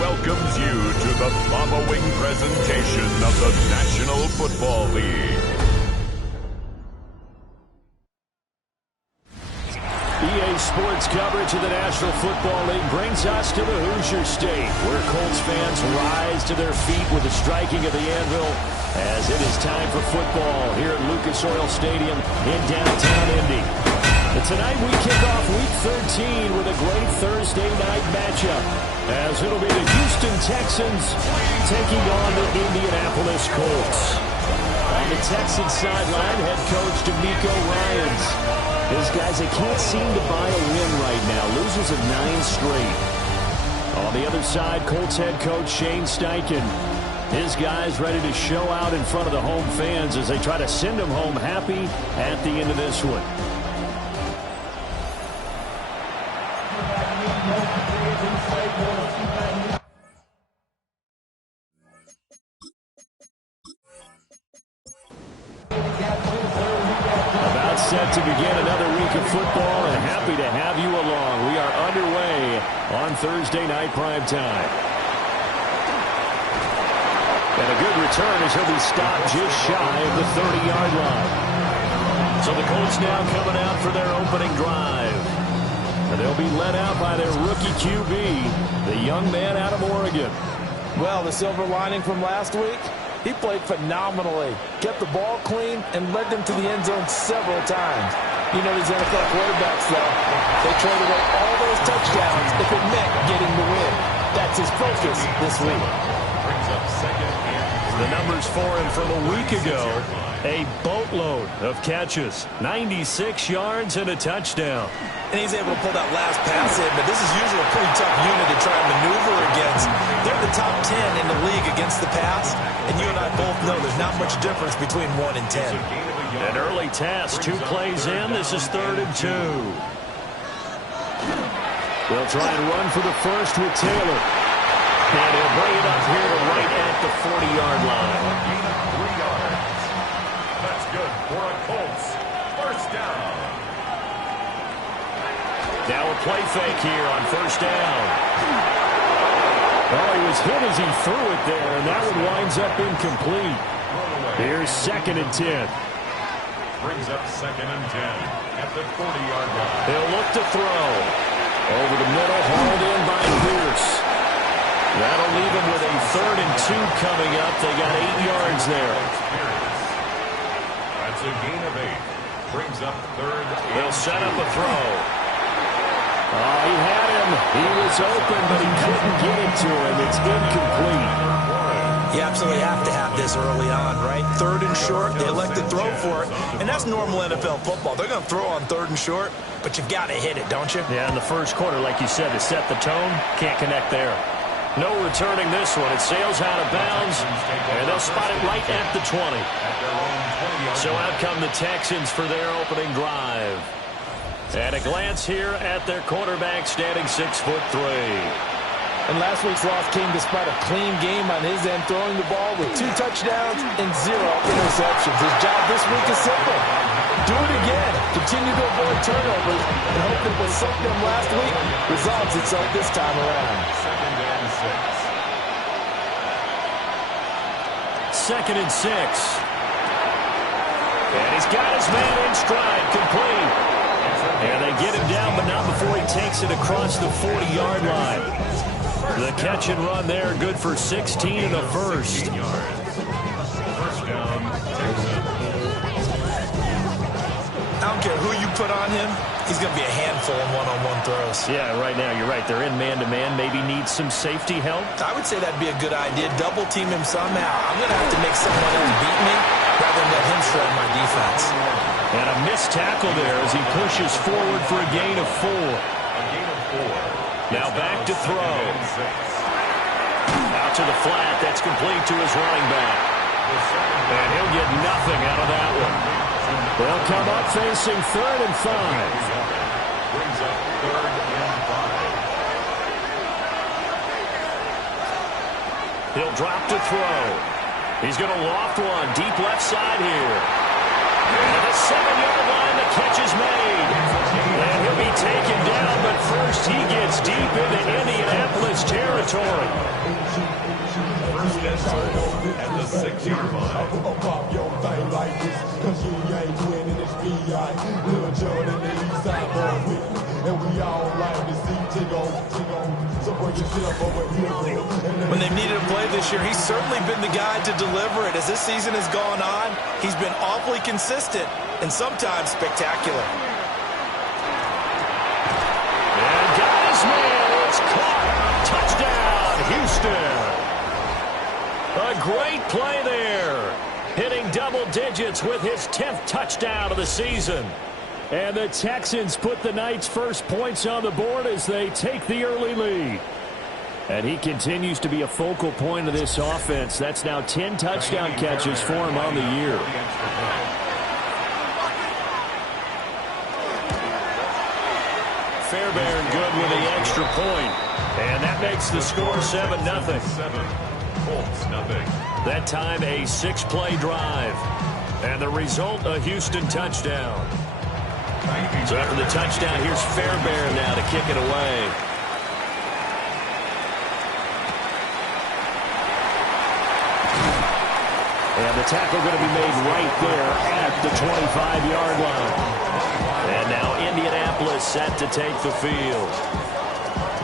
Welcomes you to the following presentation of the National Football League. EA Sports coverage of the National Football League brings us to the Hoosier State, where Colts fans rise to their feet with the striking of the anvil as it is time for football here at Lucas Oil Stadium in downtown Indy. And tonight we kick off Week 13 with a great Thursday night matchup, as it'll be the Houston Texans taking on the Indianapolis Colts. On the Texans sideline, head coach DeMeco Ryans. His guys, they can't seem to buy a win right now. Losers of 9 straight. On the other side, Colts head coach Shane Steichen. His guys ready to show out in front of the home fans as they try to send them home happy at the end of this one. About set to begin another week of football, and happy to have you along. We are underway on Thursday night primetime. And a good return as he'll be stopped just shy of the 30-yard line. So the Colts now coming out for their opening drive. And they'll be led out by their rookie QB, the young man out of Oregon. Well, the silver lining from last week, he played phenomenally, kept the ball clean, and led them to the end zone several times. You know these NFL quarterbacks, though, they trade away all those touchdowns if it meant getting the win. That's his focus this week. Brings up second and the numbers for him from a week ago, a boatload of catches, 96 yards and a touchdown. And he's able to pull that last pass in, but this is usually a pretty tough unit to try and maneuver against. They're the top 10 in the league against the pass, and you and I both know there's not much difference between 1 and 10. An early task, 2 plays in. This is 3rd and 2. They'll try and run for the first with Taylor. And he'll bring it up here to right at the 40-yard line. 3 yards. That's good for a Colts. First down. Now a play fake here on first down. Oh, he was hit as he threw it there, and that one winds up incomplete. Here's 2nd and 10. Brings up 2nd and 10 at the 40-yard line. He'll look to throw. Over the middle, hauled in by Pierce. That'll leave him with a 3rd and 2 coming up. They got 8 yards there. That's a gain of 8. Brings up 3rd. They'll set up a throw. Oh, he had him. He was open, but he couldn't get it to him. It's incomplete. You absolutely have to have this early on, right? 3rd and short, they elect to throw for it, and that's normal NFL football. They're going to throw on 3rd and short, but you've got to hit it, don't you? Yeah, in the first quarter, like you said, to set the tone, can't connect there. No returning this one. It sails out of bounds, and they'll spot it right at the 20. So out come the Texans for their opening drive. And a glance here at their quarterback, standing 6'3". And last week's loss came despite a clean game on his end, throwing the ball with 2 touchdowns and 0 interceptions. His job this week is simple. Do it again. Continue to avoid turnovers and hope that what sunk them last week resolves itself this time around. 2nd and 6. 2nd and 6. And he's got his man in stride, complete. And they get him down, but not before he takes it across the 40-yard line. The catch and run there, good for 16 and a first. First down, Texans. I don't care who you put on him, he's going to be a handful in one-on-one throws. Yeah, right now, you're right. They're in man-to-man, maybe needs some safety help. I would say that'd be a good idea. Double team him somehow. I'm going to have to make someone else beat me rather than let him shred my defense. And a missed tackle there as he pushes forward for a gain of 4. Now back to throw. Out to the flat. That's complete to his running back. And he'll get nothing out of that one. They'll come up facing 3rd and 5. Brings up 3rd and 5. He'll drop to throw. He's going to loft one deep left side here. And at the 7-yard line, the catch is made. And he'll be taken down, but first he gets deep into Indianapolis territory. First and 10 at the 6-yard line. When they've needed a play this year, he's certainly been the guy to deliver it. As this season has gone on, he's been awfully consistent and sometimes spectacular. And got his man. It's caught. Touchdown, Houston. A great play there. Hitting double digits with his 10th touchdown of the season. And the Texans put the Knights' first points on the board as they take the early lead. And he continues to be a focal point of this offense. That's now 10 touchdown catches for him on the year. Fairbairn good with the extra point. And that makes the score 7-0. Colts, nothing. That time a 6-play drive. And the result, a Houston touchdown. So after the touchdown, here's Fairbairn now to kick it away. And the tackle going to be made right there at the 25-yard line. And now Indianapolis set to take the field.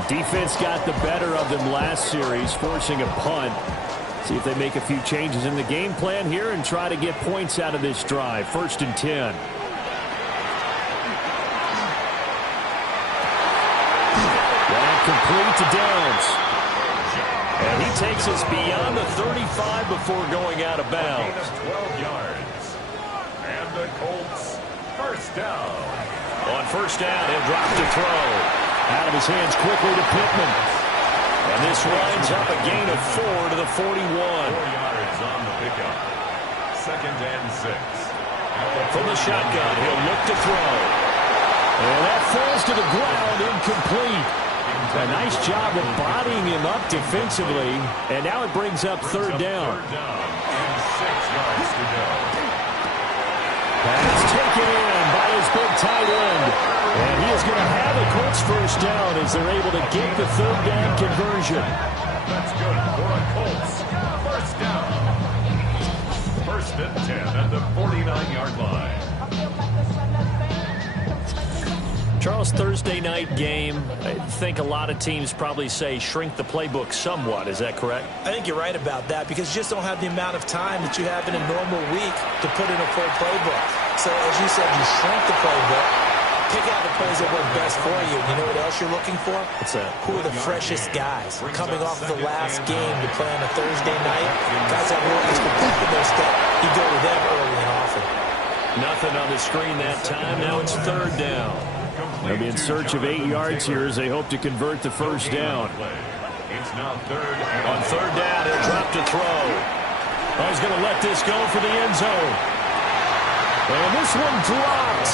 Defense got the better of them last series, forcing a punt. See if they make a few changes in the game plan here and try to get points out of this drive. 1st and 10. Complete to Downs. And he takes us beyond the 35 before going out of bounds. 12 yards. And the Colts, first down. On first down, he'll drop to throw. Out of his hands quickly to Pittman. And this winds up a gain of 4 to the 41. 4 yards on the pickup. 2nd and 6. From the shotgun, he'll look to throw. And that falls to the ground, incomplete. A nice job of bodying him up defensively. And now it brings up 3rd down. And 6 yards to go. Pass taken in by his big tight end. And he is going to have a Colts first down as they're able to get the 3rd down conversion. That's good for a Colts. First down. 1st and 10 at the 49-yard line. Charles, Thursday night game, I think a lot of teams probably say shrink the playbook somewhat. Is that correct? I think you're right about that because you just don't have the amount of time that you have in a normal week to put in a full playbook. So as you said, you shrink the playbook, pick out the plays that work best for you. You know what else you're looking for? What's that? Who are the freshest guys coming off of the last game to play on a Thursday night? Guys that will extra pep in their step. You go to them early and often. Nothing on the screen that time. Now it's 3rd down. They'll be in search of 8 yards here as they hope to convert the first down. It's now 3rd. On 3rd down, he'll drop to throw. Oh, he's going to let this go for the end zone. And this one dropped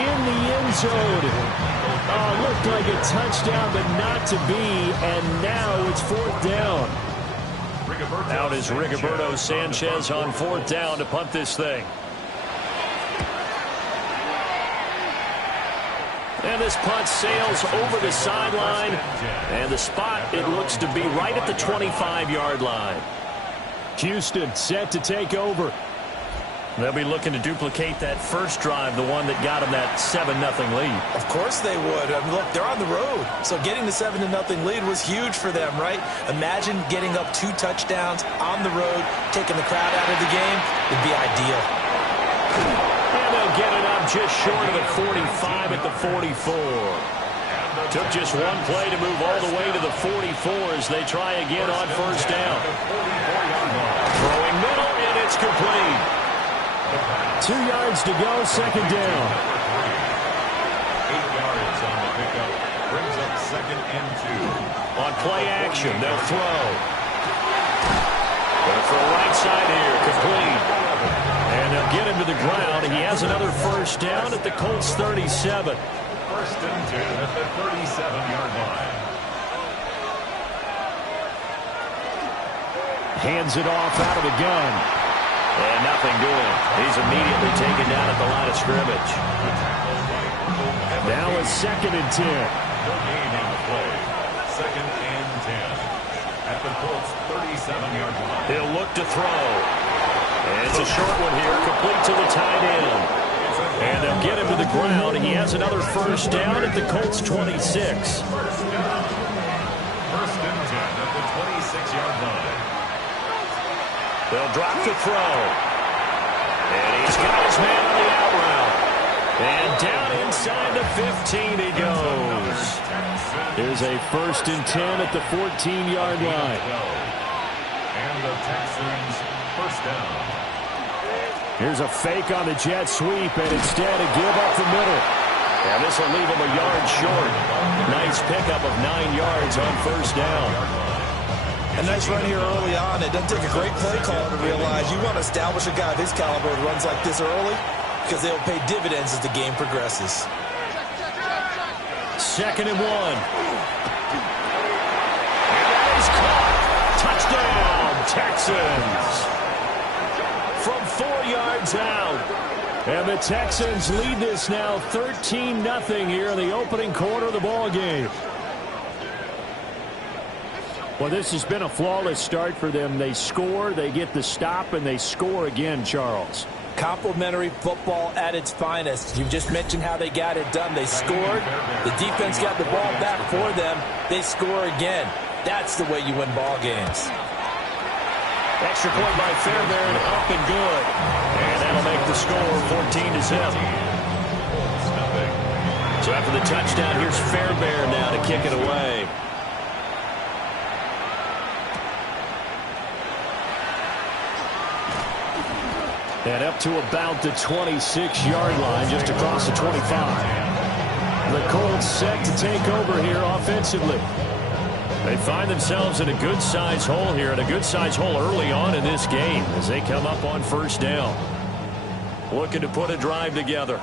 in the end zone. Oh, looked like a touchdown, but not to be. And now it's 4th down. Out is Rigoberto Sanchez on 4th down to punt this thing. And this punt sails over the sideline. And the spot, it looks to be right at the 25-yard line. Houston set to take over. They'll be looking to duplicate that first drive, the one that got them that 7-0 lead. Of course they would. I mean, look, they're on the road. So getting the 7-0 lead was huge for them, right? Imagine getting up 2 touchdowns on the road, taking the crowd out of the game. Would be ideal. And they'll get it up just short of the 45 at the 44. Took just one play to move all the way to the 44 as they try again on first down. Throwing middle, and it's complete. 2 yards to go, 2nd down. 8 yards on the pickup. Brings up 2nd and 2. On play action, they'll throw. Going to throw right side here, complete. And they'll get him to the ground. He has another first down at the Colts 37. 1st and 10 at the 37-yard line. Hands it off out of the gun. And nothing doing. He's immediately taken down at the line of scrimmage. Now a 2nd and 10. No gain on the play. 2nd and 10. At the Colts 37-yard line. He'll look to throw. And it's a short one here, complete to the tight end. And they'll get him to the ground. He has another first down at the Colts 26. First and 10 at the 26-yard line. They'll drop the throw. And he's got his man on the out route. And down inside the 15 he goes. There's a 1st and 10 at the 14-yard line. And the Texans first down. Here's a fake on the jet sweep, and instead a give up the middle. And this will leave him a yard short. Nice pickup of 9 yards on first down. A nice run here early on. It doesn't take a great play caller to realize you want to establish a guy of his caliber who runs like this early because they'll pay dividends as the game progresses. 2nd and 1. And that is caught. Touchdown, Texans. From 4 yards out. And the Texans lead this now 13-0 here in the opening quarter of the ball game. Well, this has been a flawless start for them. They score, they get the stop, and they score again, Charles. Complimentary football at its finest. You just mentioned how they got it done. They scored. The defense got the ball back for them. They score again. That's the way you win ball games. Extra point by Fairbairn, up and good. And that'll make the score 14-0. So after the touchdown, here's Fairbairn now to kick it away. And up to about the 26-yard line, just across the 25. The Colts set to take over here offensively. They find themselves in a good-sized hole here, and a good-sized hole early on in this game as they come up on first down. Looking to put a drive together.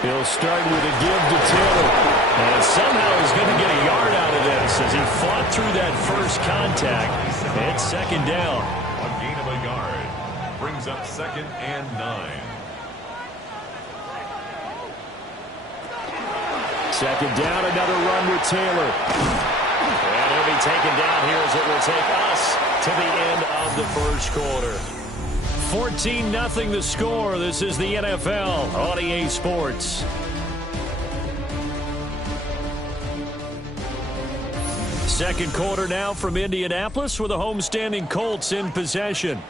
He'll start with a give to Taylor. And somehow he's going to get a yard out of this as he fought through that first contact. It's 2nd down. A gain of a yard. Brings up 2nd and 9. 2nd down, another run with Taylor. And he'll be taken down here as it will take us to the end of the first quarter. 14-0 the score. This is the NFL on EA Sports. Second quarter now from Indianapolis with the homestanding Colts in possession.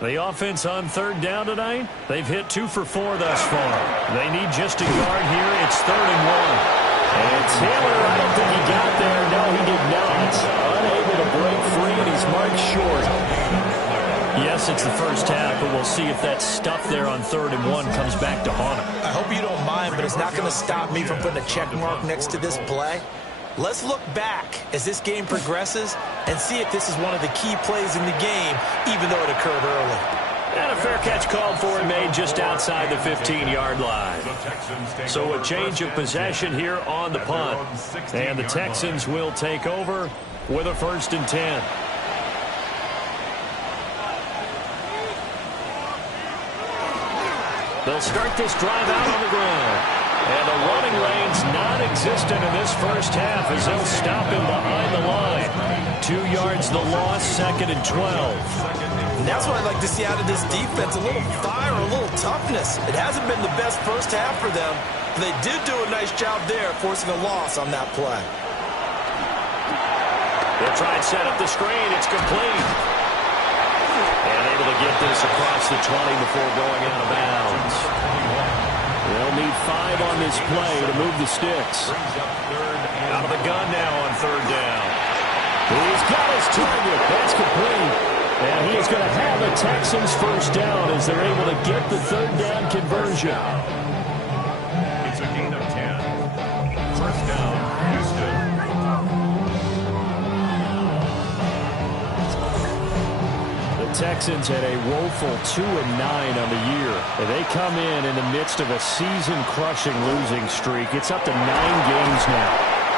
The offense on 3rd down tonight, they've hit 2 for 4 thus far. They need just a yard here. It's 3rd and 1. And Taylor, I don't think he got there. No, he did not. Unable to break free, and he's marked short. Yes, it's the first half, but we'll see if that stuff there on 3rd and 1 comes back to haunt him. I hope you don't mind, but it's not going to stop me from putting a check mark next to this play. Let's look back as this game progresses and see if this is one of the key plays in the game, even though it occurred early. And a fair catch called for and made just outside the 15-yard line. So a change of possession here on the punt. And the Texans will take over with a 1st and 10. They'll start this drive out on the ground. And the running lane's non-existent in this first half as they'll stop him behind the line. 2 yards the loss, 2nd and 12. And that's what I'd like to see out of this defense, a little fire, a little toughness. It hasn't been the best first half for them, but they did do a nice job there forcing a loss on that play. They'll try and set up the screen. It's complete. And able to get this across the 20 before going out of bounds. They'll need 5 on this play to move the sticks. Out of the gun now on 3rd down. He's got his target. That's complete. And he is going to have a Texans first down as they're able to get the 3rd down conversion. It's a gain of 10. First down, Houston. The Texans had a woeful 2-9 on the year. And they come in the midst of a season-crushing losing streak. It's up to 9 games now.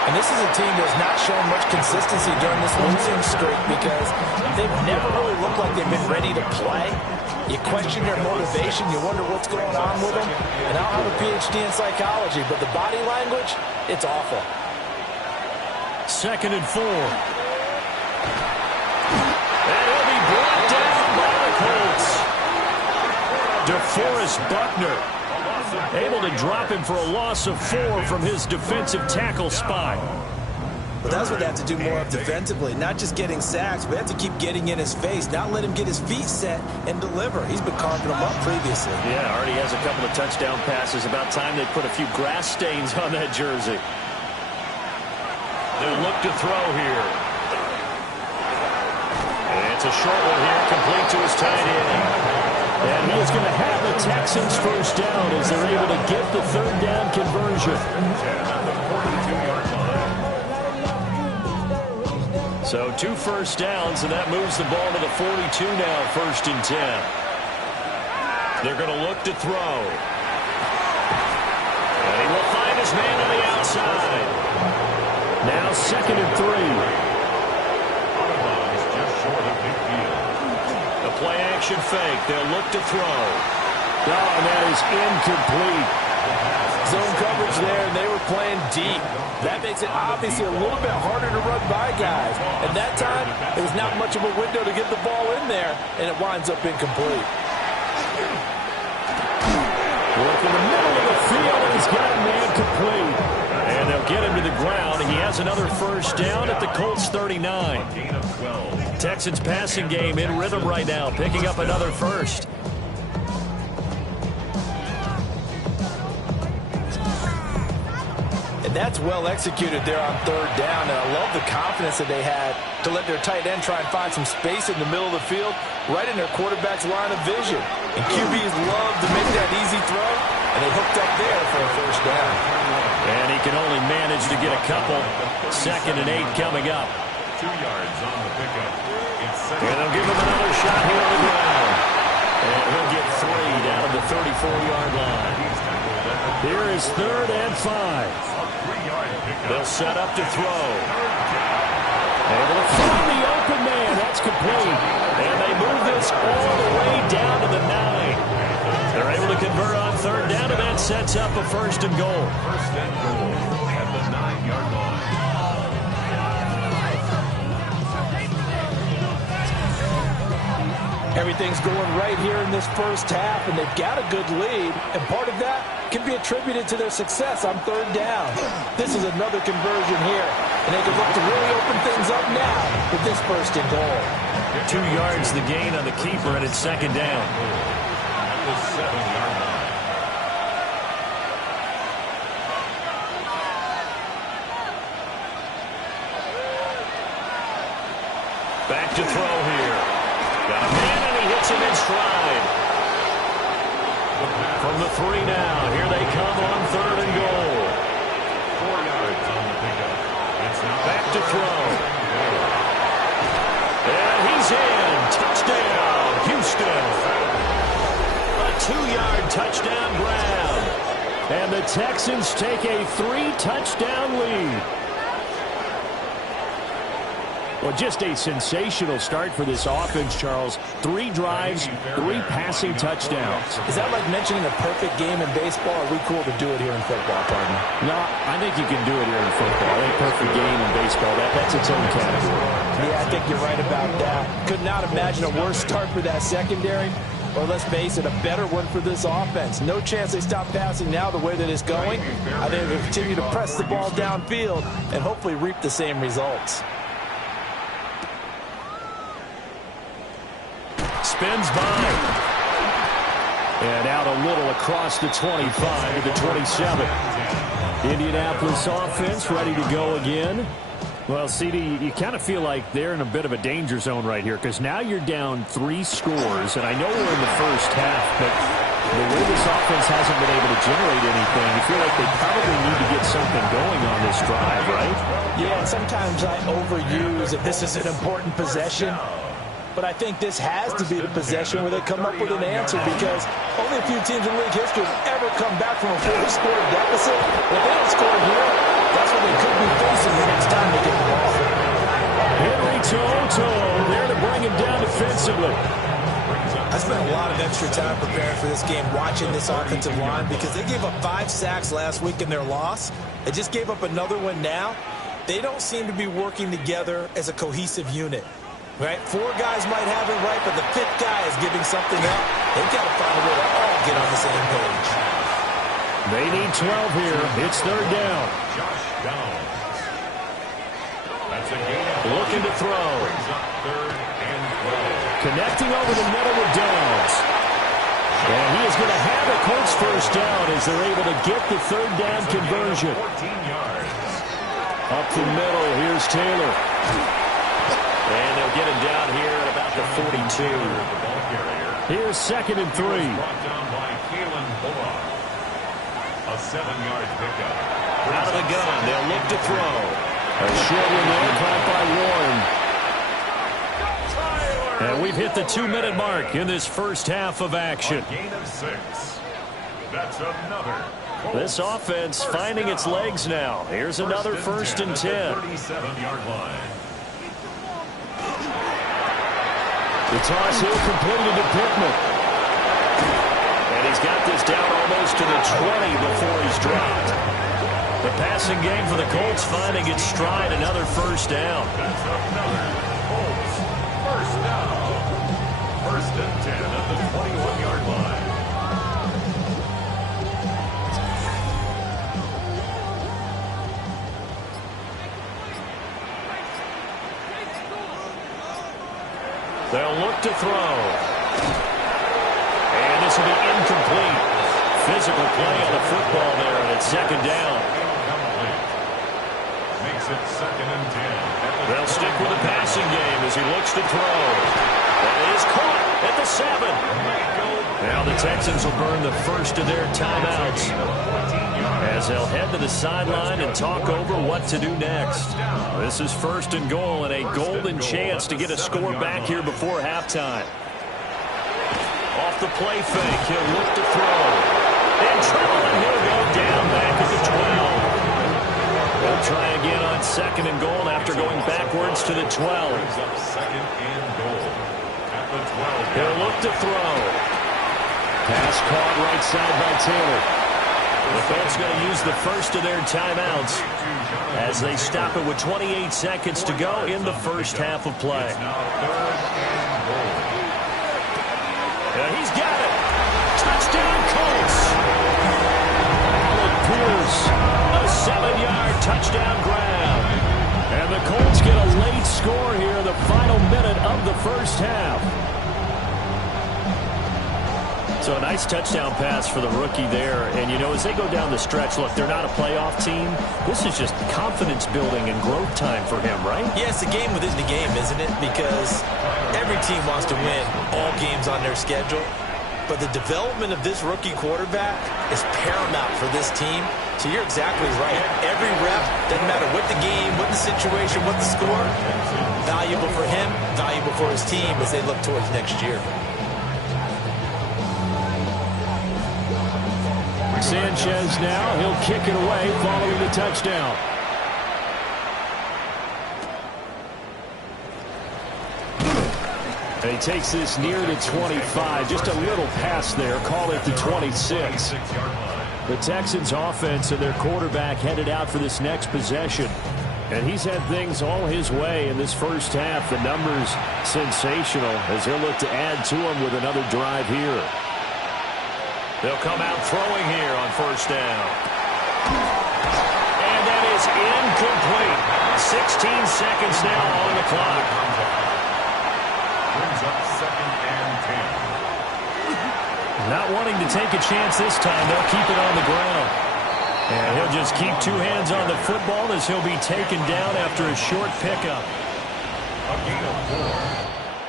And this is a team that's not shown much consistency during this losing streak because they've never really looked like they've been ready to play. You question their motivation. You wonder what's going on with them. And I don't have a PhD in psychology, but the body language, it's awful. 2nd and 4. And he'll be brought down by the Colts. DeForest Buckner able to drop him for a loss of 4 from his defensive tackle spot. But that's what they have to do more of defensively, not just getting sacks, but they have to keep getting in his face, not let him get his feet set and deliver. He's been carving them up previously. Yeah, already has a couple of touchdown passes. About time they put a few grass stains on that jersey. They'll look to throw here. And it's a short one here, complete to his tight end. And he is going to have the Texans first down as they're able to get the 3rd down conversion. So 2 first downs, and that moves the ball to the 42 now, 1st and 10. They're going to look to throw. And he will find his man on the outside. Now 2nd and 3. The play action fake. They'll look to throw. Oh, and that is incomplete. Zone coverage there, and they were playing deep. That makes it obviously a little bit harder to run by guys. And that time, it was not much of a window to get the ball in there, and it winds up incomplete. Work in the middle of the field, and he's got a man complete. And they'll get him to the ground. He has another first down at the Colts 39. Texans passing game in rhythm right now, picking up another first. And that's well executed there on 3rd down. And I love the confidence that they had to let their tight end try and find some space in the middle of the field, right in their quarterback's line of vision. And QBs love to make that easy throw, and they hooked up there for a first down. And he can only manage to get a couple. 2nd and 8 coming up. 2 yards on the pickup. And they'll give him another shot here on the ground. And he'll get 3 down at the 34-yard line. Here is 3rd and 5. They'll set up to throw. Able to find the open man. That's complete. And they move this all the way down to the 9. They're able to convert on 3rd down, and that sets up a 1st and goal. 1st and goal at the 9-yard line. Everything's going right here in this first half, and they've got a good lead, and part of that can be attributed to their success on 3rd down. This is another conversion here, and they can look to really open things up now with this 1st and goal. 2 yards the gain on the keeper, and it's 2nd down. At the 7-yard line. Back to throw here. Got a man, and he hits him in stride. From the 3 now. Here they come on 3rd and goal. 4 yards on the pickup. It's now back to throw. And he's in. Touchdown, Houston. A 2-yard touchdown grab. And the Texans take a 3-touchdown lead. Well, just a sensational start for this offense, Charles. 3 drives, 3 passing touchdowns. Is that like mentioning a perfect game in baseball? Or are we cool to do it here in football, partner? No, I think you can do it here in football. I think perfect game in baseball, that's its own category. Yeah, I think you're right about that. Could not imagine a worse start for that secondary. Or let's face it, a better one for this offense. No chance they stop passing now the way that it's going. I think they'll continue to press the ball downfield and hopefully reap the same results. Spins by. And out a little across the 25 to the 27. Indianapolis offense ready to go again. Well, CD, you kind of feel like they're in a bit of a danger zone right here because now you're down 3 scores, and I know we're in the first half, but the way this offense hasn't been able to generate anything, you feel like they probably need to get something going on this drive, right? Yeah, and sometimes I overuse that this is an important possession. But I think this has to be the possession where they come up with an answer because only a few teams in league history have ever come back from a 4-score deficit. If they don't score here, that's what they could be facing defensively. I spent a lot of extra time preparing for this game watching this offensive line because they gave up 5 sacks last week in their loss. They just gave up another one now. They don't seem to be working together as a cohesive unit. Right? 4 guys might have it right, but the 5th guy is giving something up. They've got to find a way to all get on the same page. They need 12 here. It's third down. Josh Downs. That's a gain. Looking to throw. Brings up 3rd and 12. Connecting over the middle with Downs. And he is going to have a Colts first down as they're able to get the third down conversion. 14 yards. Up the middle, here's Taylor. And they'll get him down here at about the 42. The ball carrier. Here's 2nd and 3. Brought down by Kalen Bullock. A 7-yard pickup. Out of the gun, they'll look to throw. A short one there, caught by Warren. And we've hit the 2-minute mark in this first half of action. A gain of 6. That's another. This offense finding its legs now. Here's another 1st and 10. 37-yard line. The toss here completed to Pittman. And he's got this down almost to the 20 before he's dropped. The passing game for the Colts finding its stride, another first down. That's another Colts first down. 1st and 10 at the 21-yard line. They'll look to throw. And this will be incomplete. Physical play on the football there, and it's 2nd down. Incomplete. Makes it 2nd and 10. They'll stick with the passing game as he looks to throw. That is caught at the 7. Now the Texans will burn the first of their timeouts as they'll head to the sideline and talk over what to do next. This is 1st and goal and a golden chance to get a score back here before halftime. Off the play fake, he'll look to throw. And Trevor, he'll go down back at the 12. They'll try again on 2nd and goal after going backwards to the 12. Brings up 2nd and goal at the 12. He'll look to throw. Pass caught right side by Taylor. The Colts going to use the first of their timeouts as they stop it with 28 seconds to go in the first half of play. Now 3rd and goal. And he's got it. Touchdown, Colts. Alec Pierce, a 7-yard touchdown grab. And the Colts get a late score here, the final minute of the first half. So a nice touchdown pass for the rookie there. And, you know, as they go down the stretch, look, they're not a playoff team. This is just confidence building and growth time for him, right? Yeah, it's a game within the game, isn't it? Because every team wants to win all games on their schedule. But the development of this rookie quarterback is paramount for this team. So you're exactly right. Every rep, doesn't matter what the game, what the situation, what the score, valuable for him, valuable for his team as they look towards next year. Sanchez now, he'll kick it away following the touchdown. And he takes this near the 25, just a little pass there, call it the 26. The Texans offense and their quarterback headed out for this next possession. And he's had things all his way in this first half. The numbers sensational as he'll look to add to them with another drive here. They'll come out throwing here on first down. And that is incomplete. 16 seconds now on the clock. Brings up 2nd and 10. Not wanting to take a chance this time, they'll keep it on the ground. And he'll just keep 2 hands on the football as he'll be taken down after a short pickup. A gain of 4.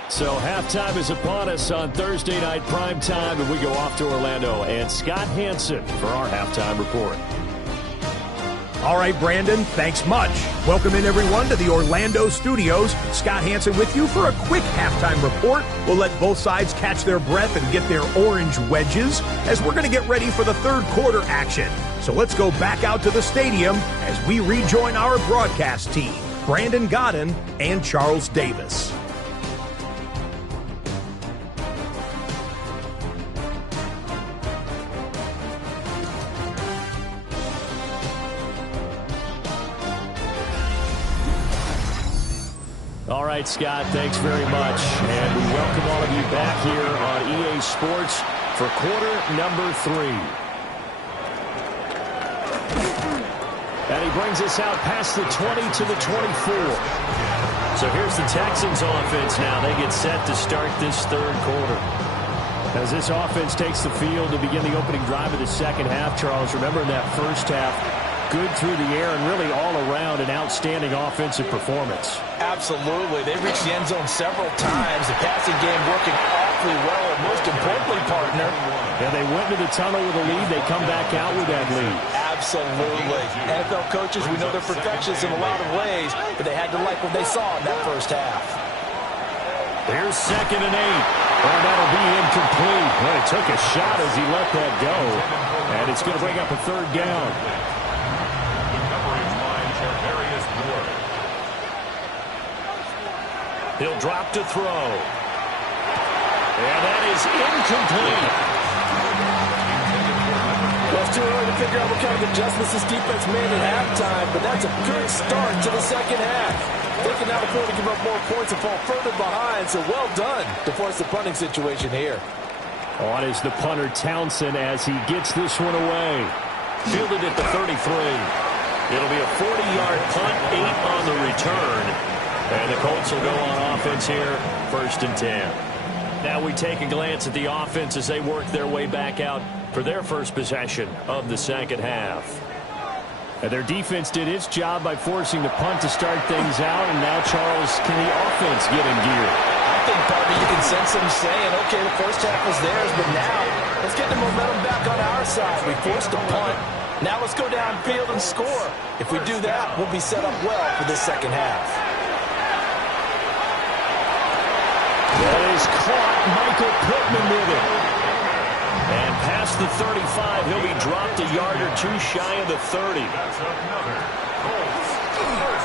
So halftime is upon us on Thursday night prime time, and we go off to Orlando. And Scott Hansen for our halftime report. All right, Brandon, thanks much. Welcome in, everyone, to the Orlando studios. Scott Hansen with you for a quick halftime report. We'll let both sides catch their breath and get their orange wedges as we're going to get ready for the third quarter action. So let's go back out to the stadium as we rejoin our broadcast team, Brandon Godden and Charles Davis. right, Scott, thanks very much. And we welcome all of you back here on EA Sports for quarter number 3. And he brings us out past the 20 to the 24. So here's the Texans offense now. They get set to start this third quarter. As this offense takes the field to begin the opening drive of the second half, Charles, remember in that first half, good through the air and really all around an outstanding offensive performance. Absolutely. They reached the end zone several times. The passing game working awfully well. And most importantly, partner, yeah, they went to the tunnel with a lead. They come back out with that lead. Absolutely. NFL coaches, we know they're perfectionists in a lot of ways, but they had to like what they saw in that first half. Here's 2nd and 8. Well, that'll be incomplete. Well, he took a shot as he let that go. And it's going to bring up a 3rd down. He'll drop to throw. And that is incomplete. Well, it's too early to figure out what kind of adjustments this defense made at halftime, but that's a good start to the second half. They can now afford to give up more points and fall further behind, so well done to force the punting situation here. On is the punter Townsend as he gets this one away. Fielded at the 33. It'll be a 40-yard punt, 8 on the return. And the Colts will go on offense here, 1st and 10. Now we take a glance at the offense as they work their way back out for their first possession of the second half. And their defense did its job by forcing the punt to start things out. And now, Charles, can the offense get in gear? I think, partner, you can sense them saying, okay, the first half was theirs, but now let's get the momentum back on our side. We forced the punt. Now let's go downfield and score. If we do that, we'll be set up well for this second half. That is caught. Michael Pittman with it. And past the 35, he'll be dropped a yard or 2 shy of the 30.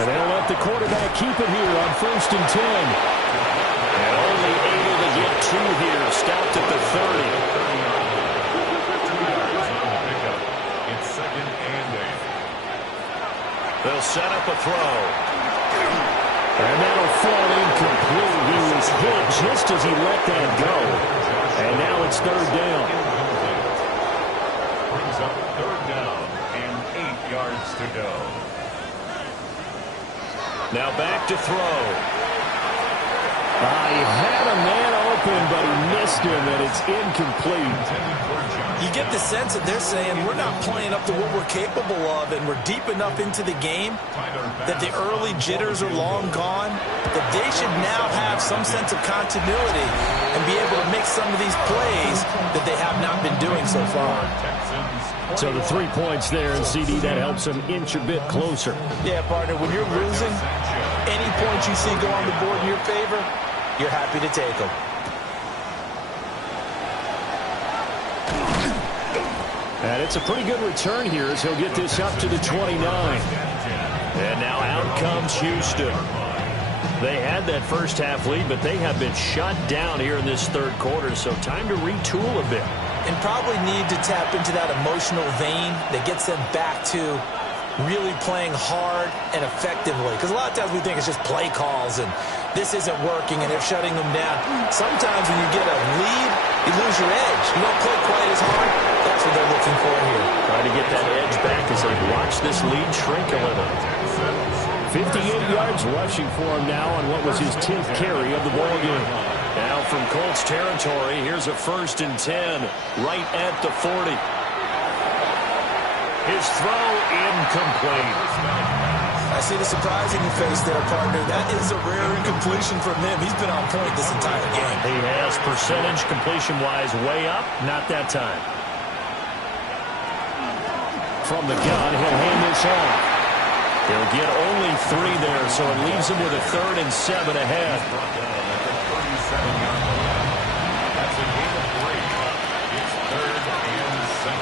And they'll let the quarterback keep it here on 1st and 10. And only able to get 2 here. Stopped at the 30. It's 2nd and 8. They'll set up a throw. And that'll fall incomplete. He was hit just as he let that go. And now it's 3rd down. Brings up 3rd down and 8 yards to go. Now back to throw. He had a man open, but he missed him, and it's incomplete. You get the sense that they're saying we're not playing up to what we're capable of, and we're deep enough into the game that the early jitters are long gone, that they should now have some sense of continuity and be able to make some of these plays that they have not been doing so far. So the 3 points there, and CD, that helps them inch a bit closer. Yeah, partner, when you're losing, any points you see go on the board in your favor, you're happy to take them. And it's a pretty good return here as he'll get this up to the 29. And now out comes Houston. They had that first half lead, but they have been shut down here in this third quarter, so time to retool a bit. And probably need to tap into that emotional vein that gets them back to really playing hard and effectively. Because a lot of times we think it's just play calls and this isn't working and they're shutting them down. Sometimes when you get a lead, you lose your edge. You don't play quite as hard. That's what they're looking for here. Trying to get that edge back as they watch this lead shrink a little. 58 yards rushing for him now on what was his 10th carry of the ballgame. Now from Colts territory, here's a 1st and 10 right at the 40. His throw incomplete. I see the surprise in your face there, partner. That is a rare incompletion from him. He's been on point this entire game. He has percentage completion-wise way up. Not that time. From the gun, he'll hand this off. He'll get only 3 there, so it leaves him with a 3rd and 7 ahead. That's a game of 3. It's 3rd and 7.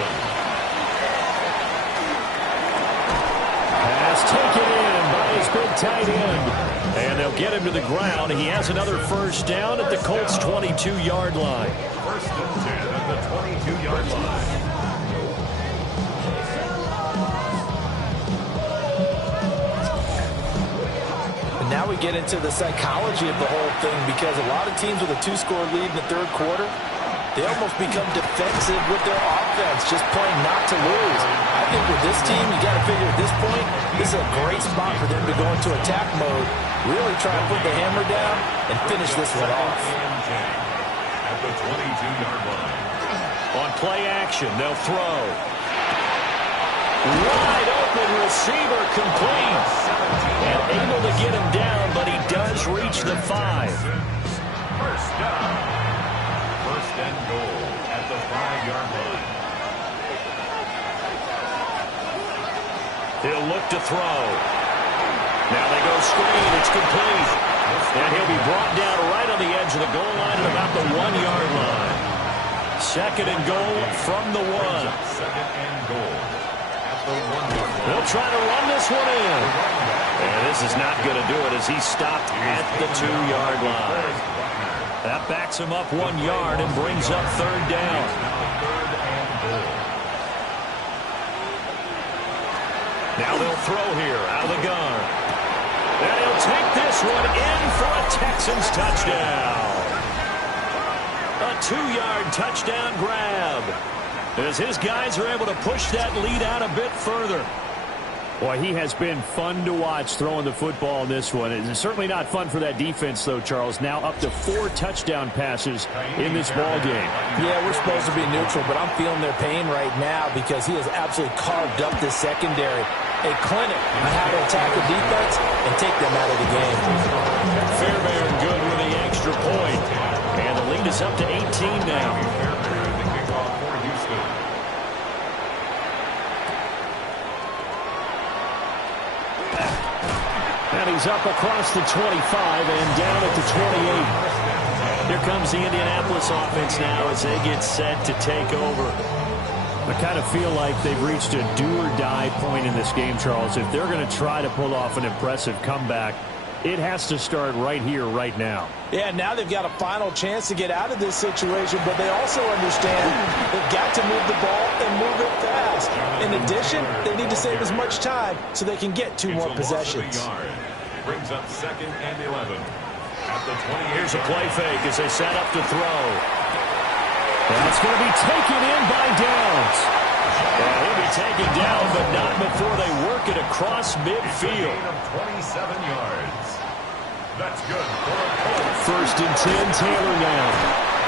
Pass taken in by his big tight end. And they'll get him to the ground. He has another first down at the Colts' 22-yard line. 1st and 10 at the 22-yard line. Now we get into the psychology of the whole thing, because a lot of teams with a 2-score lead in the third quarter, they almost become defensive with their offense, just playing not to lose. I think with this team, you got to figure at this point, this is a great spot for them to go into attack mode, really try and put the hammer down and finish this one off. At the 22-yard line. On play action, they'll throw. Wide open receiver, complete. And able to get him down, but he does reach the 5. First down. First and goal at the 5-yard line. He'll look to throw. Now they go screen. It's complete. And he'll be brought down right on the edge of the goal line at about the 1-yard line. Second and goal from the 1. Second and goal at the 1-yard line. They'll try to run this one in. And this is not going to do it as he's stopped at the 2-yard line. That backs him up 1 yard and brings up third down. Now they'll throw here out of the gun. And he'll take this one in for a Texans touchdown. A 2-yard touchdown grab, as his guys are able to push that lead out a bit further. Boy, he has been fun to watch throwing the football in this one. It's certainly not fun for that defense, though, Charles. Now up to 4 touchdown passes in this ball game. Yeah, we're supposed to be neutral, but I'm feeling their pain right now because he has absolutely carved up this secondary. A clinic on how to attack the defense and take them out of the game. Fairbairn good with the extra point. And the lead is up to 18 now. And he's up across the 25 and down at the 28. Here comes the Indianapolis offense now as they get set to take over. I kind of feel like they've reached a do-or-die point in this game, Charles. If they're going to try to pull off an impressive comeback, it has to start right here, right now. Yeah, now they've got a final chance to get out of this situation, but they also understand they've got to move the ball and move it fast. In addition, they need to save as much time so they can get 2 more possessions. Brings up second and 11. At the 20. Here's a play fake as they set up to throw. That's going to be taken in by Downs. And he'll be taken down, but not before they work it across midfield. Gain of 27 yards. That's good for a Colts. First and 10, Taylor now.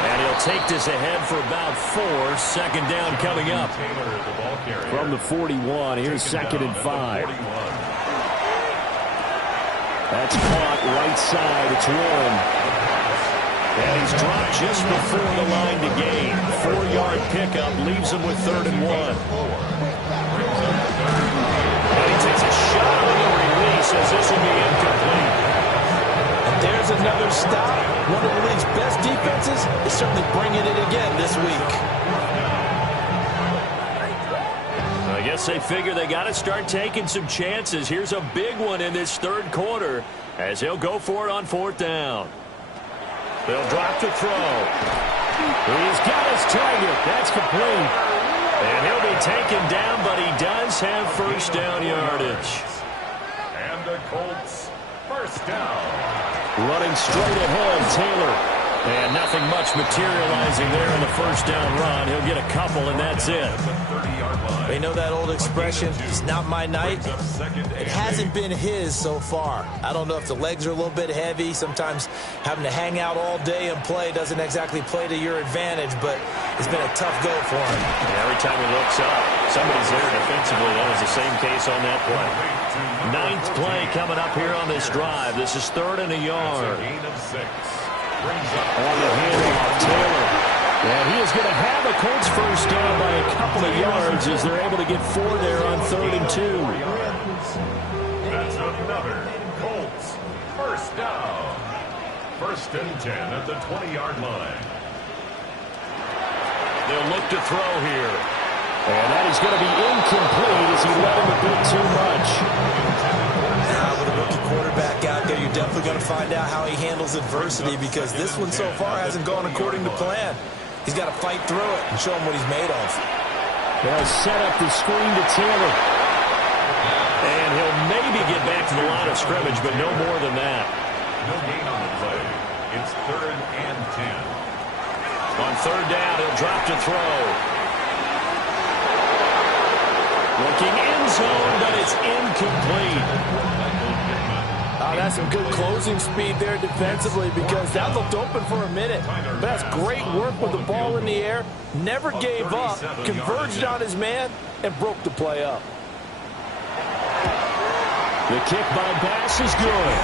And he'll take this ahead for about 4. Second down coming up. Taylor, the ball carrier. From the 41, here's second and 5. That's caught right side. It's Warren. And he's dropped just before the line to gain. 4-yard pickup leaves him with third and 1. And he takes a shot on the release as this will be incomplete. And there's another stop. One of the league's best defenses is certainly bringing it again this week. I guess they figure they got to start taking some chances. Here's a big one in this third quarter as he'll go for it on 4th down. They'll drop to throw. He's got his target. That's complete. And he'll be taken down, but he does have first down yardage. And the Colts first down. Running straight ahead, Taylor. And nothing much materializing there in the first down run. He'll get a couple, and that's it. They know that old expression, it's not my night. It hasn't been his so far. I don't know if the legs are a little bit heavy. Sometimes having to hang out all day and play doesn't exactly play to your advantage, but it's been a tough go for him. Yeah, every time he looks up, somebody's there defensively. That was the same case on that play. 9th play coming up here on this drive. This is 3rd and a yard. Gain of 6. On the handoff, Taylor. And he is going to have a Colts first down by a couple of yards as they're able to get 4 there on 3rd and 2. That's another Colts first down. 1st and 10 at the 20-yard line. They'll look to throw here. And that is going to be incomplete as he let him a bit too much. Now with a rookie quarterback out there, you're definitely going to find out how he handles adversity because this one so far hasn't gone according to plan. He's got to fight through it and show him what he's made of. They'll set up the screen to Taylor. And he'll maybe maybe get back to the line of scrimmage, but no more than that. No gain on the play. It's 3rd and 10. On 3rd down, he'll drop to throw. Looking end zone, but it's incomplete. Oh, that's some good closing speed there defensively because that looked open for a minute. But that's great work with the ball in the air. Never gave up, converged on his man, and broke the play up. The kick by Bass is good.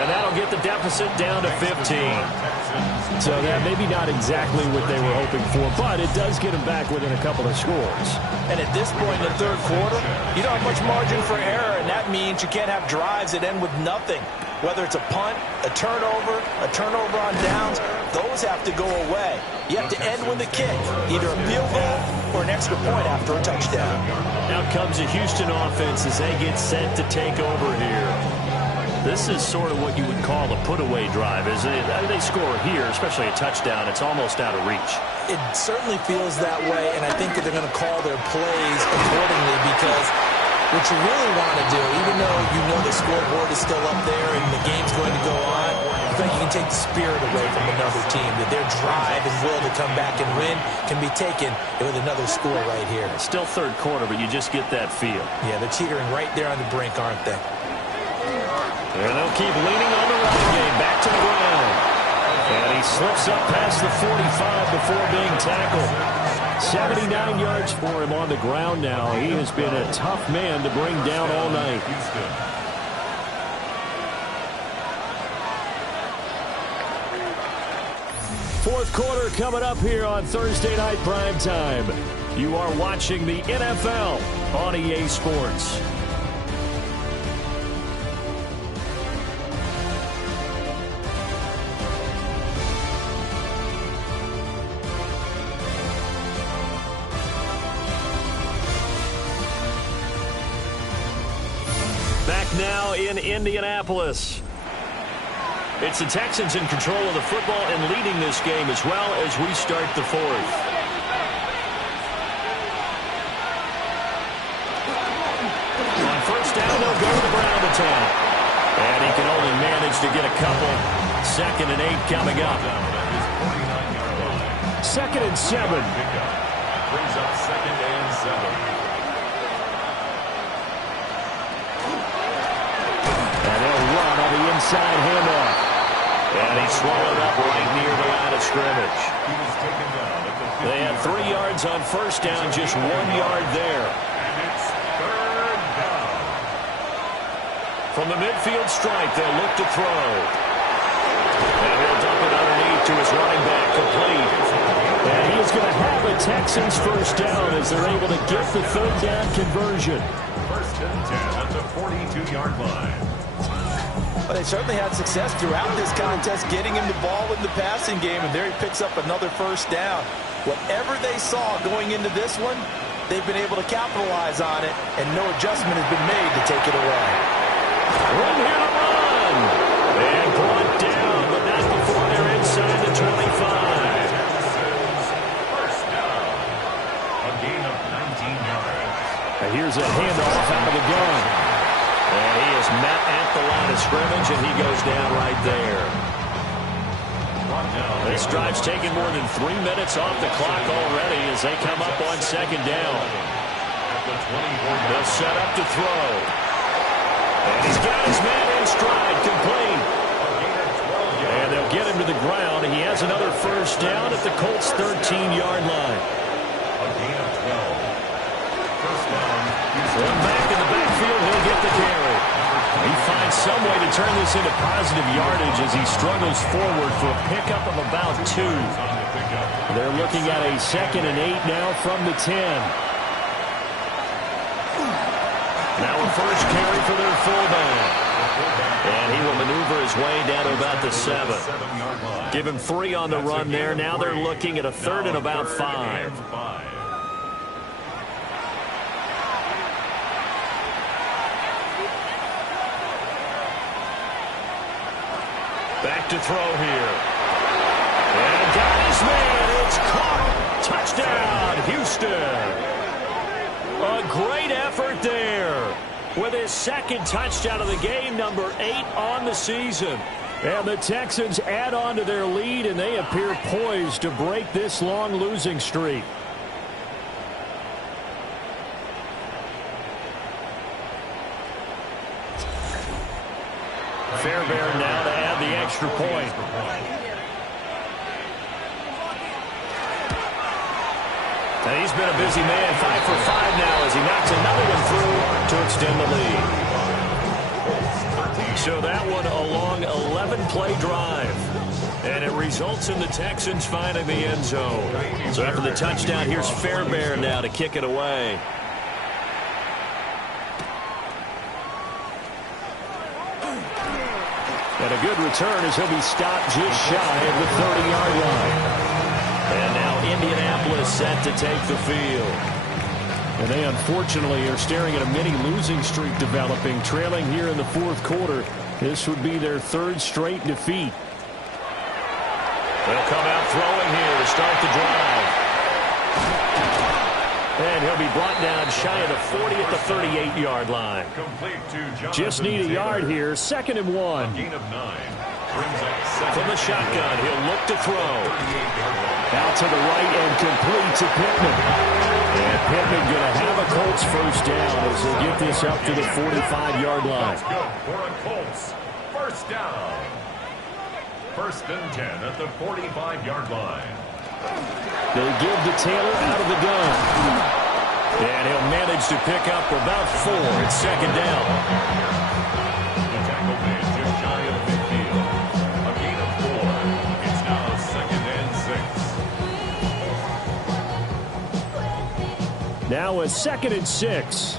And that'll get the deficit down to 15. So that maybe not exactly what they were hoping for, but it does get them back within a couple of scores. And at this point in the 3rd quarter, you don't have much margin for error, and that means you can't have drives that end with nothing. Whether it's a punt, a turnover on downs, those have to go away. You have to end with a kick, either a field goal or an extra point after a touchdown. Now comes the Houston offense as they get set to take over here. This is sort of what you would call a put-away drive, isn't it? They score here, especially a touchdown. It's almost out of reach. It certainly feels that way, and I think that they're going to call their plays accordingly because what you really want to do, even though you know the scoreboard is still up there and the game's going to go on, I think you can take the spirit away from another team, that their drive and will to come back and win can be taken with another score right here. Still 3rd quarter, but you just get that feel. Yeah, they're teetering right there on the brink, aren't they? And they'll keep leaning on the running game. Back to the ground. And he slips up past the 45 before being tackled. 79 yards for him on the ground now. He has been a tough man to bring down all night. Fourth quarter coming up here on Thursday Night Primetime. You are watching the NFL on EA Sports. Back now in Indianapolis. It's the Texans in control of the football and leading this game as well as we start the 4th. On 1st down, they'll go to the ground attack. And he can only manage to get a couple. 2nd and 8 coming up. 2nd and 7. Brings up 2nd and 7. Inside handoff. And he swallowed up right near the line of scrimmage. They had 3 yards on 1st down, just 1 yard there. And it's 3rd down. From the midfield stripe, they'll look to throw. And he'll dump it underneath to his running back, complete. And he's going to have a Texans 1st down as they're able to get the 3rd down conversion. 1st and 10 at the 42-yard line. Well, they certainly had success throughout this contest getting him the ball in the passing game, and there he picks up another 1st down. Whatever they saw going into this one, they've been able to capitalize on it, and no adjustment has been made to take it away. Room here to run. And brought down, but not before they're inside the 25. First down. A gain of 19 yards. And here's a handoff out of the gun. And he is met at the line of scrimmage, and he goes down right there. This drive's taken more than 3 minutes off the clock already as they come up on 2nd down. They'll set up to throw. And he's got his man in stride, complete. And they'll get him to the ground. He has another 1st down at the Colts' 13-yard line. A gain of 12. First down. From back in the backfield, he'll get the carry. He finds some way to turn this into positive yardage as he struggles forward for a pickup of about 2. They're looking at a 2nd and 8 now from the 10. Now a 1st carry for their fullback. And he will maneuver his way down to about the 7. Give him 3 on the run there. Now they're looking at a 3rd and about 5. Back to throw here. And got his man. It's caught. Touchdown, Houston. A great effort there. with his second touchdown of the game, number 8 on the season. And the Texans add on to their lead, and they appear poised to break this long losing streak. Fairbairn now to add the extra point. And he's been a busy man, 5 for 5 now as he knocks another one through to extend the lead. So that one a long 11-play drive. And it results in the Texans finding the end zone. So after the touchdown, here's Fairbairn now to kick it away. And a good return as he'll be stopped just shy of the 30-yard line. And now Indianapolis set to take the field. And they unfortunately are staring at a mini losing streak developing, trailing here in the fourth quarter. This would be their third straight defeat. They'll come out throwing here to start the drive. And he'll be brought down shy of the 40 at the 38-yard line. Just need a yard here, 2nd and 1. From the shotgun, he'll look to throw. Out to the right and complete to Pittman. And Pittman going to have a Colts first down as they get this up to the 45-yard line. Let's go for a Colts first down. 1st and 10 at the 45-yard line. They give to Taylor out of the gun. And he'll manage to pick up about 4 at 2nd down. The tackle man just shy of midfield. A gain of 4. It's now 2nd and 6. Now a 2nd and 6.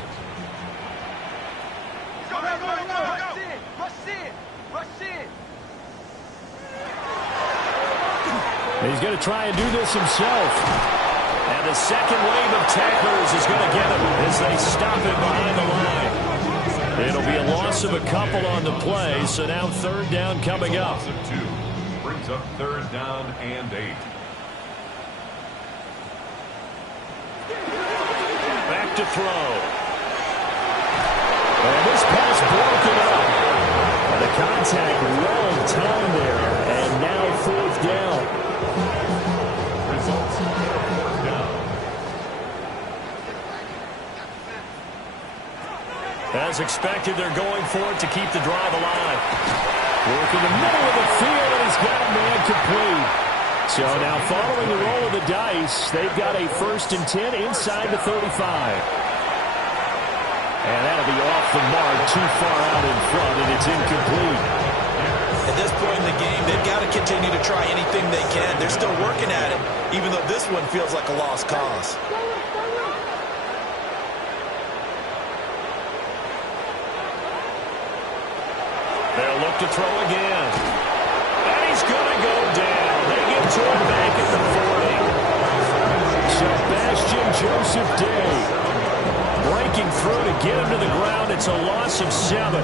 He's going to try and do this himself. And the second wave of tacklers is going to get him as they stop him behind the line. It'll be a loss of a couple on the play, so now 3rd down coming up. Loss of 2 brings up 3rd down and 8. Back to throw. And this pass broken up. And the contact well timed there. And now 4th down. Results 4th down. As expected, they're going for it to keep the drive alive. Work in the middle of the field, and he's got a man complete. So now following the roll of the dice, they've got a 1st and 10 inside the 35. And that'll be off the mark, too far out in front, and it's incomplete. At this point in the game, they've got to continue to try anything they can. They're still working at it, even though this one feels like a lost cause. They'll look to throw again. And he's going to go down. They get to him back at the 40. Sebastian Joseph Day breaking through to get him to the ground. It's a loss of 7.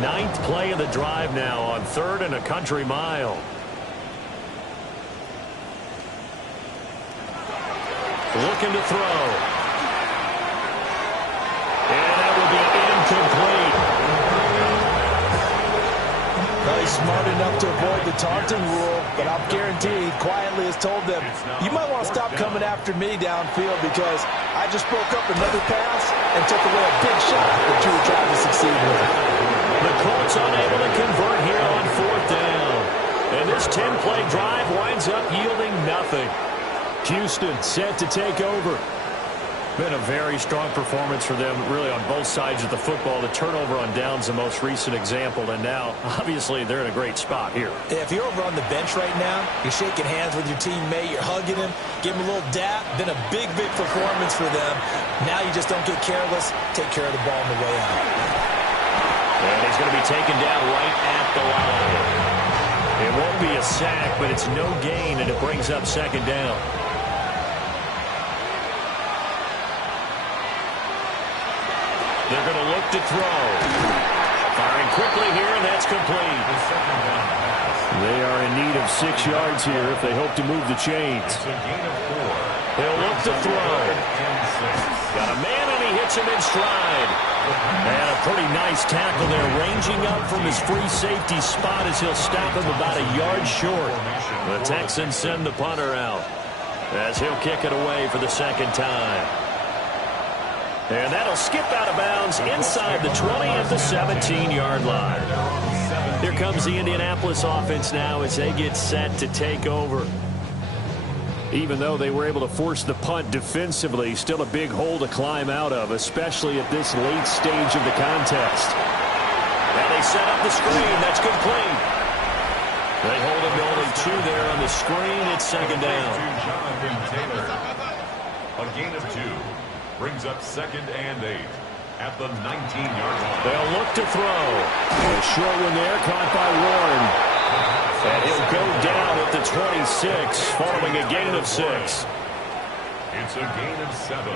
9th play of the drive now on 3rd and a country mile. Looking to throw. And that will be incomplete. Well, he's smart enough to avoid the taunting rule, but I'm guaranteed he quietly has told them, you might want to stop coming after me downfield because I just broke up another pass and took away a big shot that you were trying to succeed with. The Colts unable to convert here on 4th down. And this 10-play drive winds up yielding nothing. Houston set to take over. Been a very strong performance for them, really, on both sides of the football. The turnover on downs, the most recent example, and now, obviously, they're in a great spot here. If you're over on the bench right now, you're shaking hands with your teammate, you're hugging him, give him a little dap. Been a big, big performance for them. Now you just don't get careless. Take care of the ball on the way out. And he's going to be taken down right at the line. It won't be a sack, but it's no gain, and it brings up 2nd down. They're going to look to throw. Firing quickly here, and that's complete. They are in need of 6 yards here if they hope to move the chains. It's a gain of 4. They'll look to throw. Got a man in he hits him in stride. And a pretty nice tackle there, ranging up from his free safety spot as he'll stop him about a yard short. The Texans send the punter out as he'll kick it away for the second time. And that'll skip out of bounds inside the 20 at the 17-yard line. Here comes the Indianapolis offense now as they get set to take over. Even though they were able to force the punt defensively, still a big hole to climb out of, especially at this late stage of the contest. And they set up the screen. That's complete. They hold him to only 2 there on the screen. It's second down. Jonathan Taylor. A gain of 2 brings up 2nd and 8 at the 19-yard line. They'll look to throw. A short one there, caught by Warren. And he'll go down at the 26, following a gain of 6. It's a gain of 7.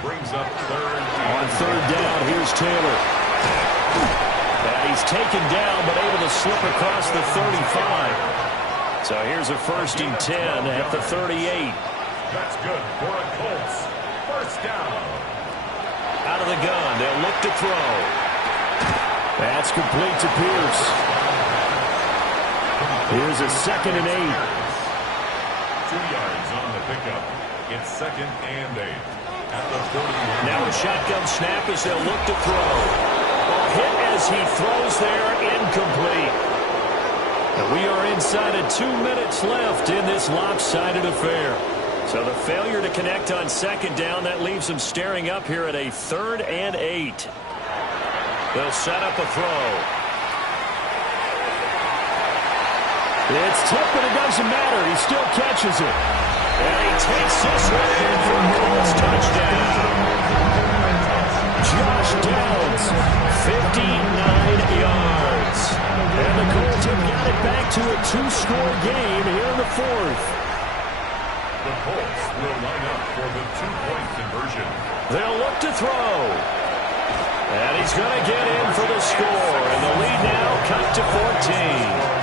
Brings up 3rd. On 3rd down, here's Taylor. And he's taken down, but able to slip across the 35. So here's a 1st and 10 at the 38. That's good for a Colts. 1st down. Out of the gun, they'll look to throw. That's complete to Pierce. Here's a 2nd and 8. 2 yards on the pickup. It's 2nd and 8 at the 41. Now a shotgun snap as they'll look to throw. Well, hit as he throws there, incomplete. And we are inside of 2 minutes left in this lopsided affair. So the failure to connect on 2nd down, that leaves them staring up here at a 3rd and 8. They'll set up a throw. It's tipped, but it doesn't matter. He still catches it. And he takes this one in for a Colts touchdown. Josh Downs, 59 yards. And the Colts have got it back to a 2-score game here in the 4th. The Colts will line up for the 2-point conversion. They'll look to throw. And he's going to get in for the score. And the lead now cut to 14.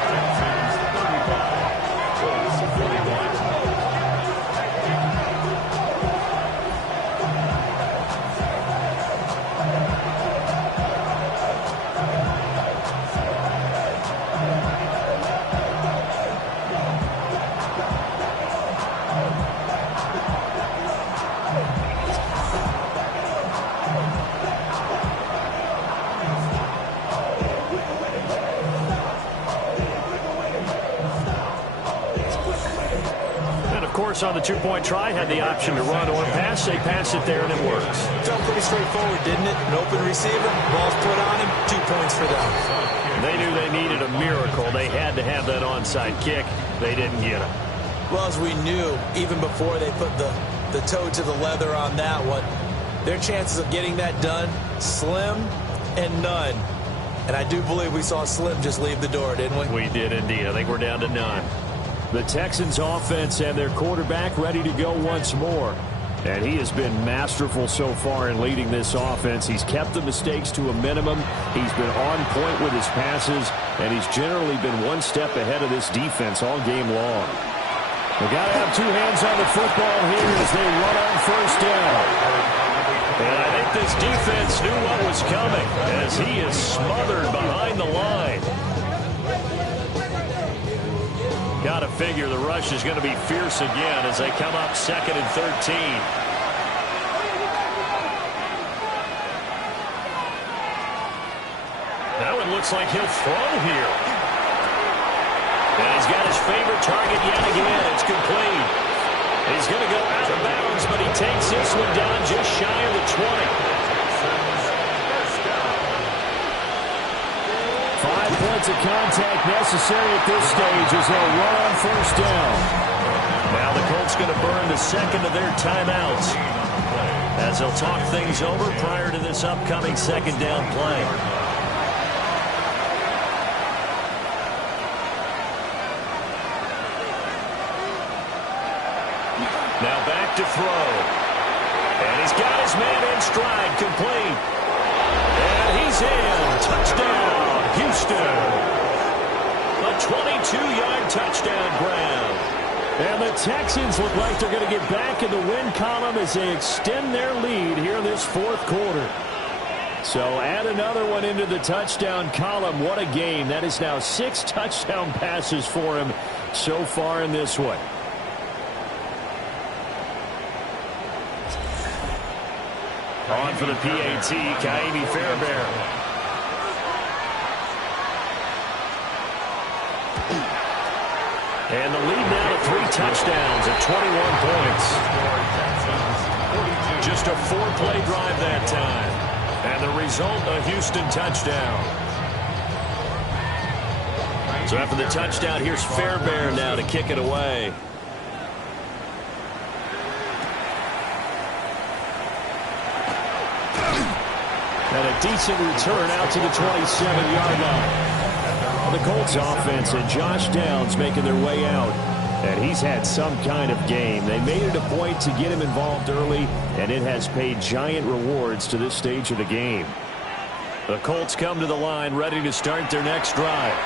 On the 2-point try, had the option to run or pass. They pass it there, and it works. Felt pretty straightforward, didn't it? An open receiver, ball's put on him, 2 points for them. They knew they needed a miracle. They had to have that onside kick. They didn't get it. Well, as we knew, even before they put the toe to the leather on that one, their chances of getting that done, slim and none. And I do believe we saw Slim just leave the door, didn't we? We did indeed. I think we're down to none. The Texans offense and their quarterback ready to go once more. And he has been masterful so far in leading this offense. He's kept the mistakes to a minimum. He's been on point with his passes, and he's generally been 1 step ahead of this defense all game long. They got to have 2 hands on the football here as they run on 1st down. And I think this defense knew what was coming as he is smothered behind the line. Got to figure the rush is going to be fierce again as they come up 2nd and 13. Now it looks like he'll throw here. And he's got his favorite target yet again. It's complete. He's going to go out of bounds, but he takes this one down just shy of the 20. 5 points of contact necessary at this stage as they'll run on 1st down. Now the Colts going to burn the 2nd of their timeouts as they'll talk things over prior to this upcoming 2nd down play. Now back to throw. And he's got his man in stride, complete. And he's in. Touchdown, Houston. A 22-yard touchdown grab. And the Texans look like they're going to get back in the win column as they extend their lead here in this fourth quarter. So add another one into the touchdown column. What a game. That is now 6 touchdown passes for him so far in this one. On for the PAT, Kaimi Fairbairn. And the lead now to 3 touchdowns at 21 points. Just a 4-play drive that time. And the result, a Houston touchdown. So after the touchdown, here's Fairbairn now to kick it away. And a decent return out to the 27-yard line. The Colts offense and Josh Downs making their way out. And he's had some kind of game. They made it a point to get him involved early, and it has paid giant rewards to this stage of the game. The Colts come to the line ready to start their next drive.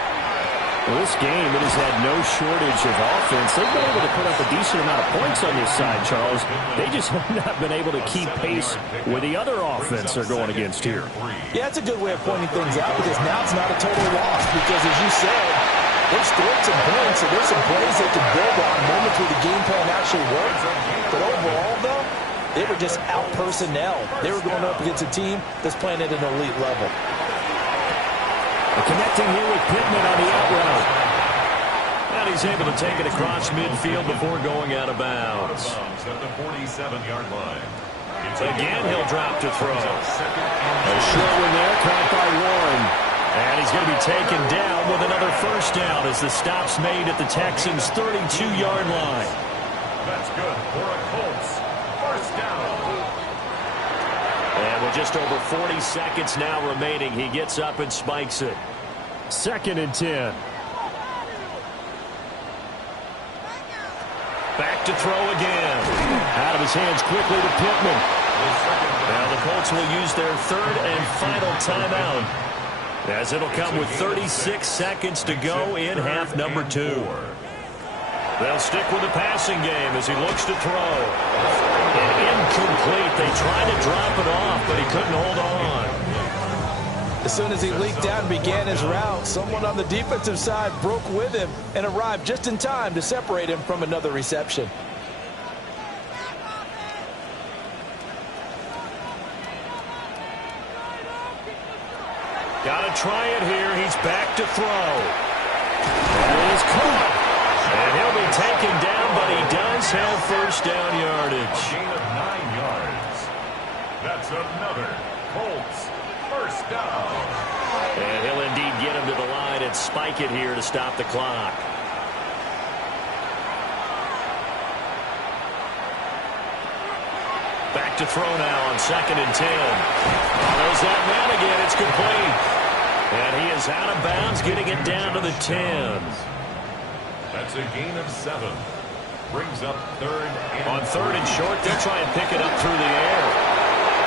Well, this game, it has had no shortage of offense. They've been able to put up a decent amount of points on this side, Charles. They just have not been able to keep pace with the other offense they're going against here. Yeah, it's a good way of pointing things out because now it's not a total loss because, as you said, they've scored some points, so there's some plays they can build on, moments where the game plan actually works. But overall, though, they were just out personnel. They were going up against a team that's playing at an elite level. Connecting here with Pittman on the out route. And he's able to take it across midfield before going out of bounds. At the 47-yard line. Again, he'll drop to throw. A short one there, caught by Warren. And he's going to be taken down with another first down as the stop's made at the Texans' 32-yard line. That's good for a Colts. First down. And with just over 40 seconds now remaining, he gets up and spikes it. 2nd and 10. Back to throw again. Out of his hands quickly to Pittman. Now the Colts will use their 3rd and final timeout, as it'll come with 36 seconds to go in half number 2. They'll stick with the passing game as he looks to throw. And incomplete. They tried to drop it off, but he couldn't hold on. As soon as he leaked out and began his route, someone on the defensive side broke with him and arrived just in time to separate him from another reception. Got to try it here. He's back to throw. That is caught. And he'll be taken down, but he does have first down yardage. A gain of 9 yards. That's another Colts first down. And he'll indeed get him to the line and spike it here to stop the clock. Back to throw now on 2nd and 10. There's that man again. It's complete. And he is out of bounds, getting it down to the 10. That's a gain of 7. Brings up 3rd and on 3rd and short, they'll try and pick it up through the air.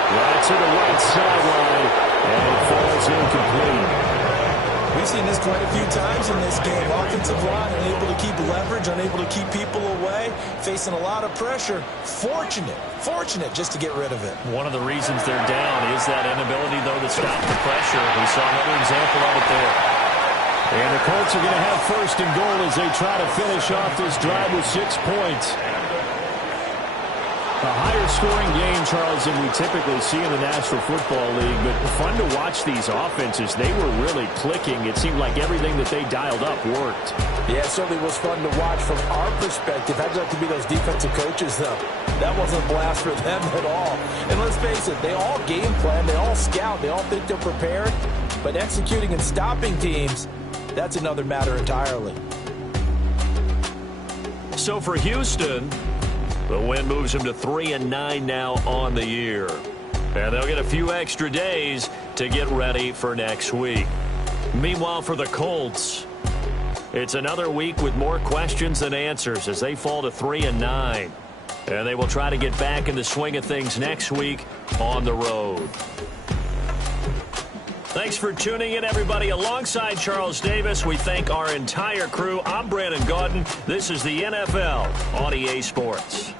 Right to the right sideline, and it falls incomplete. We've seen this quite a few times in this game. Offensive line unable to keep leverage, unable to keep people away, facing a lot of pressure. Fortunate just to get rid of it. One of the reasons they're down is that inability, though, to stop the pressure. We saw another example of it there. And the Colts are going to have 1st and goal as they try to finish off this drive with 6 points. A higher-scoring game, Charles, than we typically see in the National Football League, but fun to watch these offenses. They were really clicking. It seemed like everything that they dialed up worked. Yeah, it certainly was fun to watch from our perspective. How'd you like to be those defensive coaches, though? That wasn't a blast for them at all. And let's face it, they all game plan, they all scout, they all think they're prepared, but executing and stopping teams, that's another matter entirely. So for Houston, the win moves them to 3-9 now on the year. And they'll get a few extra days to get ready for next week. Meanwhile, for the Colts, it's another week with more questions than answers as they fall to 3-9. And they will try to get back in the swing of things next week on the road. Thanks for tuning in, everybody. Alongside Charles Davis, we thank our entire crew. I'm Brandon Gaudin. This is the NFL on EA Sports.